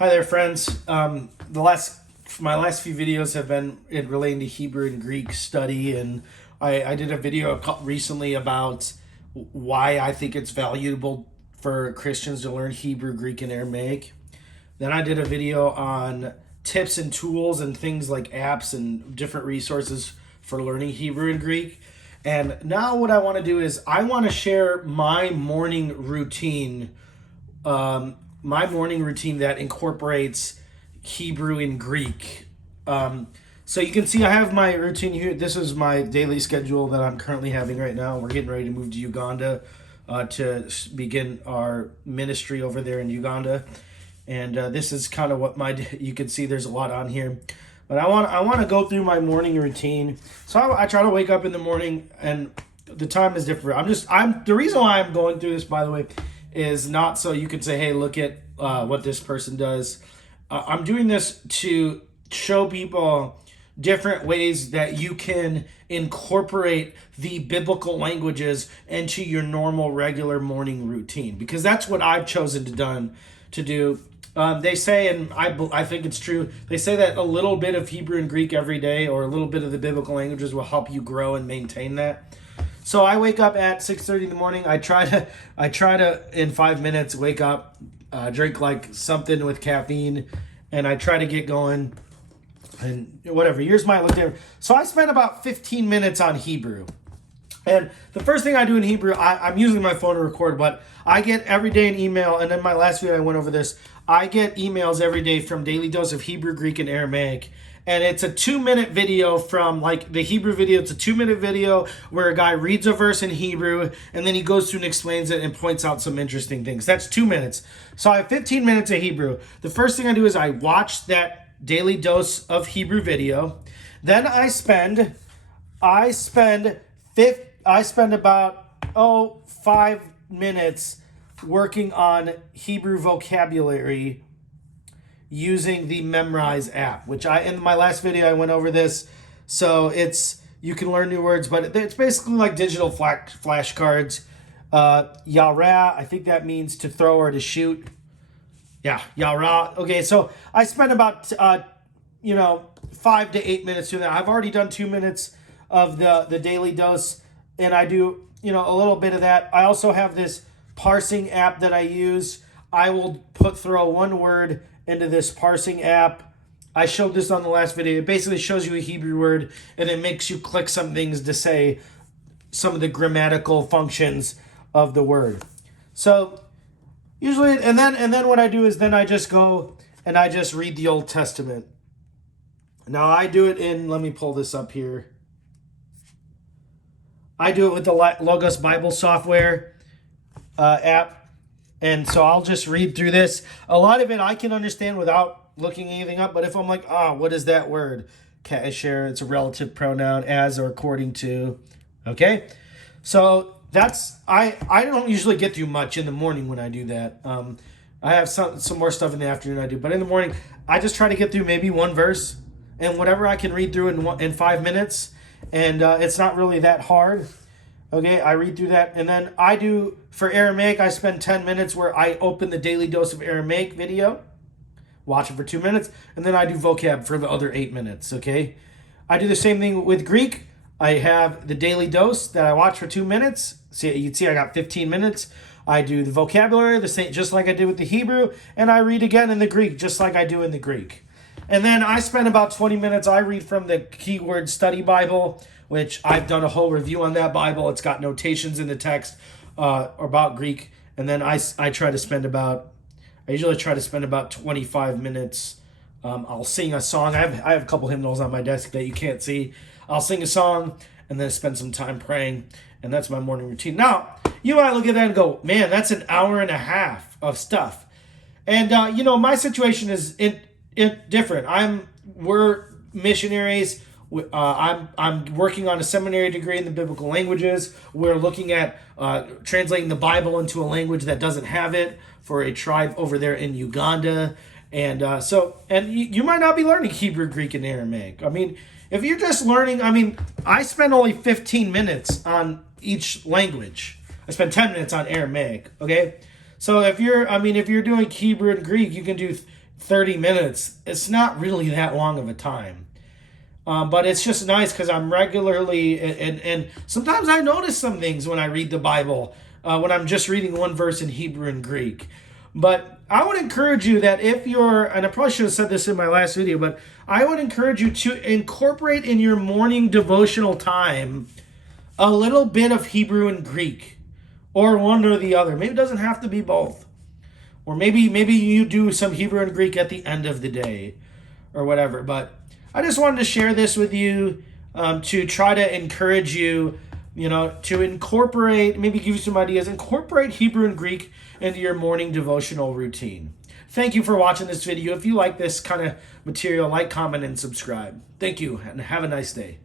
Hi there, friends. My last few videos have been relating to Hebrew and Greek study, and I did a video recently about why I think it's valuable for Christians to learn Hebrew, Greek, and Aramaic. Then I did a video on tips and tools and things like apps and different resources for learning Hebrew and Greek. And now what I want to do is I want to share my morning routine. That incorporates Hebrew and Greek. So you can see I have my routine here. This is my daily schedule that I'm currently having right now. We're getting ready to move to Uganda to begin our ministry over there in Uganda. And this is kind of what you can see there's a lot on here. But I want to go through my morning routine. So I try to wake up in the morning, and the time is different. The reason why I'm going through this, by the way, is not so you can say, hey, look at what this person does. I'm doing this to show people different ways that you can incorporate the biblical languages into your normal, regular morning routine, because that's what I've chosen to do. They say, and I think it's true, they say that a little bit of Hebrew and Greek every day, or a little bit of the biblical languages, will help you grow and maintain that. So I wake up at 6:30 in the morning. I try to in 5 minutes wake up, drink like something with caffeine, and I try to get going and whatever. Yours might look different. So I spend about 15 minutes on Hebrew. And the first thing I do in Hebrew, I'm using my phone to record, but I get every day an email, and in my last video I went over this. I get emails every day from Daily Dose of Hebrew, Greek, and Aramaic. And it's a 2-minute video from, like, the Hebrew video. It's a 2-minute video where a guy reads a verse in Hebrew, and then he goes through and explains it and points out some interesting things. That's 2 minutes. So I have 15 minutes of Hebrew. The first thing I do is I watch that Daily Dose of Hebrew video. Then I spend about 5 minutes working on Hebrew vocabulary using the Memrise App, which in my last video I went over this. So you can learn new words, but it's basically like digital flashcards. Yara, I think that means to throw or to shoot. Yeah, Yara. Okay, so I spent about 5 to 8 minutes doing that. I've already done 2 minutes of the Daily Dose, and I do a little bit of that. I also have this Parsing app that I use. I will throw one word into this Parsing app. I showed this on the last video. It basically shows you a Hebrew word, and it makes you click some things to say some of the grammatical functions of the word. So usually, and then what I do is then I just go and I just read the Old Testament. Now I do it let me pull this up here. I do it with the Logos Bible software app. And so I'll just read through this. A lot of it I can understand without looking anything up. But if I'm like, what is that word? Kasher, it's a relative pronoun, as or according to. Okay? So I don't usually get through much in the morning when I do that. I have some more stuff in the afternoon I do. But in the morning, I just try to get through maybe one verse. And whatever I can read through in 5 minutes. And it's not really that hard. Okay, I read through that, and then I do, for Aramaic, I spend 10 minutes where I open the Daily Dose of Aramaic video, watch it for 2 minutes, and then I do vocab for the other 8 minutes, okay? I do the same thing with Greek. I have the Daily Dose that I watch for 2 minutes. See, you can see I got 15 minutes. I do the vocabulary, the same, just like I did with the Hebrew, and I read again in the Greek, just like I do in the Greek. And then I spend about 20 minutes, I read from the Keyword Study Bible, which I've done a whole review on that Bible. It's got notations in the text about Greek. And then I usually try to spend about 25 minutes. I'll sing a song. I have a couple hymnals on my desk that you can't see. I'll sing a song and then spend some time praying. And that's my morning routine. Now, you might look at that and go, man, that's an hour and a half of stuff. And, my situation is different. We're missionaries. I'm working on a seminary degree in the biblical languages. We're looking at translating the Bible into a language that doesn't have it for a tribe over there in Uganda. And you might not be learning Hebrew, Greek, and Aramaic. I mean, if you're just learning, I spend only 15 minutes on each language. I spend 10 minutes on Aramaic, okay? So if you're doing Hebrew and Greek, you can do 30 minutes. It's not really that long of a time. But it's just nice because I'm regularly, and sometimes I notice some things when I read the Bible, when I'm just reading one verse in Hebrew and Greek. But I would encourage you that if you're, and I probably should have said this in my last video, but I would encourage you to incorporate in your morning devotional time a little bit of Hebrew and Greek, or one or the other. Maybe it doesn't have to be both. Or maybe you do some Hebrew and Greek at the end of the day or whatever. But I just wanted to share this with you to try to encourage you, to incorporate, maybe give you some ideas, incorporate Hebrew and Greek into your morning devotional routine. Thank you for watching this video. If you like this kind of material, like, comment, and subscribe. Thank you, and have a nice day.